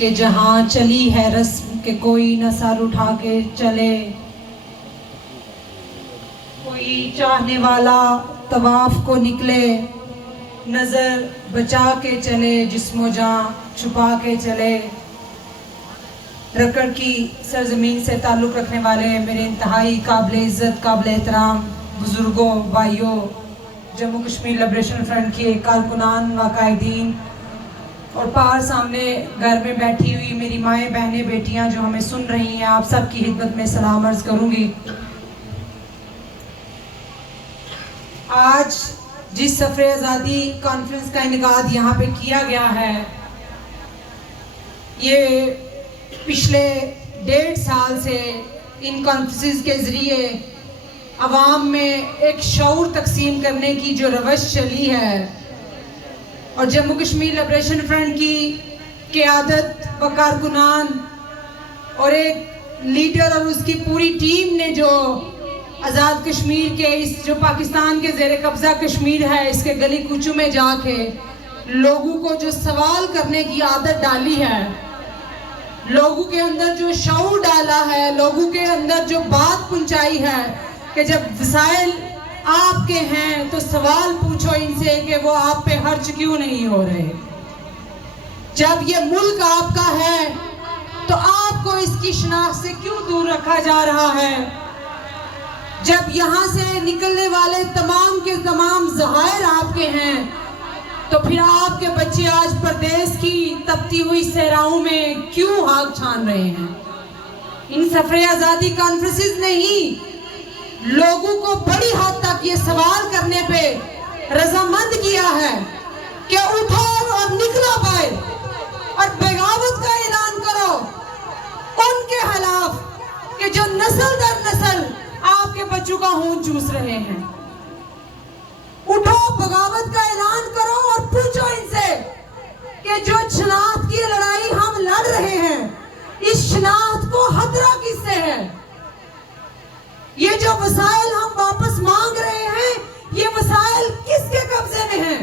कि जहाँ चली है रस्म के कोई न सर उठा के चले, कोई चाहने वाला तवाफ को निकले, नज़र बचा के चले, जिस्मो जान छुपा के चले। रकड़ की सरजमीन से ताल्लुक़ रखने वाले मेरे इंतहाई काबिल इज़्ज़त काबिल एहतराम बुज़ुर्गों, भाइयों, जम्मू कश्मीर लिबरेशन फ्रंट के कारकुनान व कायदीन और पार सामने घर में बैठी हुई मेरी माएँ, बहनें, बेटियां जो हमें सुन रही हैं, आप सब की खिदमत में सलाम अर्ज़ करूँगी। आज जिस सफ़र आज़ादी कॉन्फ्रेंस का इनेकाद यहाँ पे किया गया है, ये पिछले 1.5 साल से इन कॉन्फ्रेंस के ज़रिए अवाम में एक शऊर तकसीम करने की जो रवश चली है और जम्मू कश्मीर लिबरेशन फ्रंट की क़यादत व कारकुनान और एक लीडर और उसकी पूरी टीम ने जो आज़ाद कश्मीर के इस जो पाकिस्तान के ज़ेर कब्ज़ा कश्मीर है, इसके गली कूचों में जाके लोगों को जो सवाल करने की आदत डाली है, लोगों के अंदर जो शऊर डाला है, लोगों के अंदर जो बात पहुंचाई है कि जब वसाइल आपके हैं तो सवाल पूछो इनसे कि वो आप पे खर्च क्यों नहीं हो रहे। जब ये मुल्क आपका है तो आपको इसकी शनाख्त से क्यों दूर रखा जा रहा है। जब यहाँ से निकलने वाले तमाम के तमाम ज़हायर आपके हैं तो फिर आपके बच्चे आज परदेश की तपती हुई सहराओं में क्यों आग छान रहे हैं। इन सफ़र आज़ादी कॉन्फ्रेंसेस ने ही लोगों को बड़ी हद तक ये सवाल करने पे रजामंद किया है कि उठो और निकलो बाहर और बगावत का ऐलान करो उनके खिलाफ कि जो नस्ल दर नस्ल आपके बच्चों का खून चूस रहे हैं। उठो, बगावत का ऐलान करो और पूछो इनसे कि जो शनाख्त की लड़ाई हम लड़ रहे हैं, इस शनाख्त को खतरा किससे है। ये जो वसाइल हम वापस मांग रहे हैं, ये वसाइल किसके कब्जे में हैं।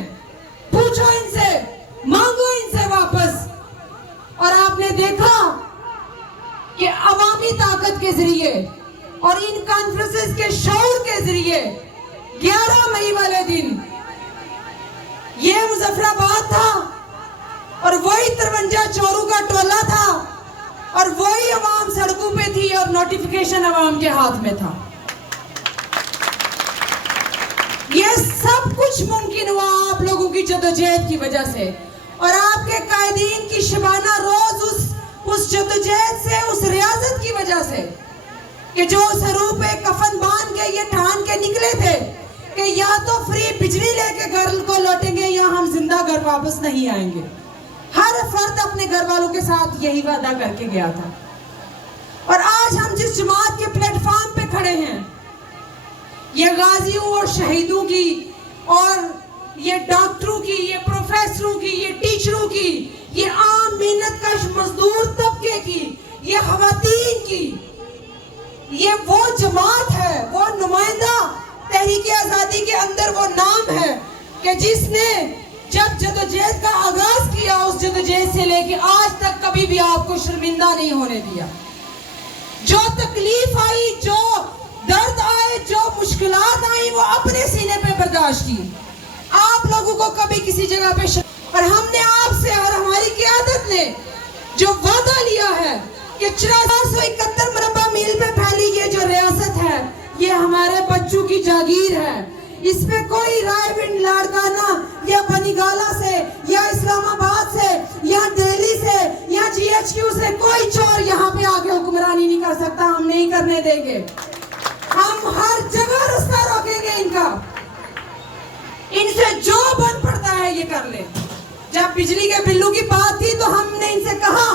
पूछो इनसे, मांगो इनसे वापस। और आपने देखा कि अवामी ताकत के जरिए और इन कॉन्फ्रेंसेस के शऊर के जरिए 11 मई वाले दिन ये मुजफ्फराबाद था और वही 53 चोरों का टोला था और वही अवाम सड़कों पे थी और नोटिफिकेशन अवाम के हाथ में था। ये सब कुछ मुमकिन हुआ आप लोगों की जदोजहद की वजह से और आपके कायदीन की शबाना रोज उस जदोजहद से, उस रियाजत की वजह से कि जो सरों पे कफन बांध के ये ठान के निकले थे कि या तो फ्री बिजली लेके घर को लौटेंगे या हम जिंदा घर वापस नहीं आएंगे। हर फर्द अपने घर वालों के साथ यही वादा करके गया था। और आज हम जिस जमात के प्लेटफॉर्म पे खड़े हैं, ये गाजियों और शहीदों की और ये डॉक्टरों की, ये प्रोफेसरों की, ये टीचरों की, ये आम मेहनत कश मजदूर तबके की, ये खवातीन की, ये वो जमात है, वो नुमाइंदा तहरीक आज़ादी के अंदर वो नाम है कि जिसने जब जदोजहद का आगाज किया, उस जदोजहद से लेके आज तक कभी भी आपको शर्मिंदा नहीं होने दिया। जो तकलीफ आई, जो दर्द आए, जो मुश्किलात आई, वो अपने सीने पे बर्दाश्त की। आप लोगों को कभी किसी जगह पे और हमने आपसे और हमारी क़यादत ने जो वादा लिया है कि 471 मुरब्बा मील पे फैली ये जो रियासत है, ये हमारे बच्चों की जागीर है। इसमें कोई रायविंड लाड़काना या बनीगाला से या इस्लामाबाद से या दिल्ली से या GHQ से कोई चोर यहाँ पे आके हुक्मरानी नहीं कर सकता। हम नहीं करने देंगे। हम हर जगह रास्ता रोकेंगे इनका। इनसे जो बन पड़ता है ये कर ले। जब बिजली के बिलों की बात थी तो हमने इनसे कहा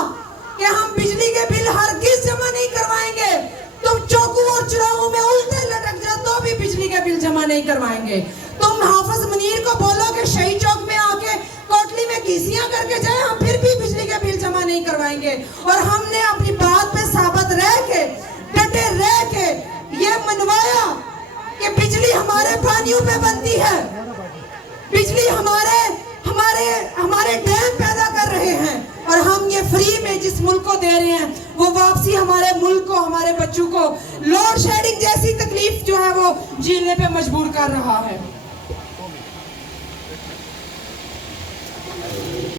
कि हम बिजली के बिल हरगिज जमा नहीं करवाएंगे। तुम चौकों और चौराहों में उल्टे लटक जाओ तो भी बिजली के बिल जमा नहीं करवाएंगे। तुम हाफिज मुनीर को बोलो कि शहीद चौक में आके कोटली में घिसियां करके जाए, हम फिर भी बिजली के बिल जमा नहीं करवाएंगे। और हमने अपनी बात पे साबित रह के, डटे रह के ये मनवाया कि बिजली हमारे पानियों पे बनती है, बिजली हमारे डैम पैदा कर रहे हैं और हम ये फ्री में जिस मुल्क को दे रहे हैं वो वापसी हमारे मुल्क को, हमारे बच्चों को लोड शेडिंग जैसी तकलीफ जो है वो झेलने पे मजबूर कर रहा है।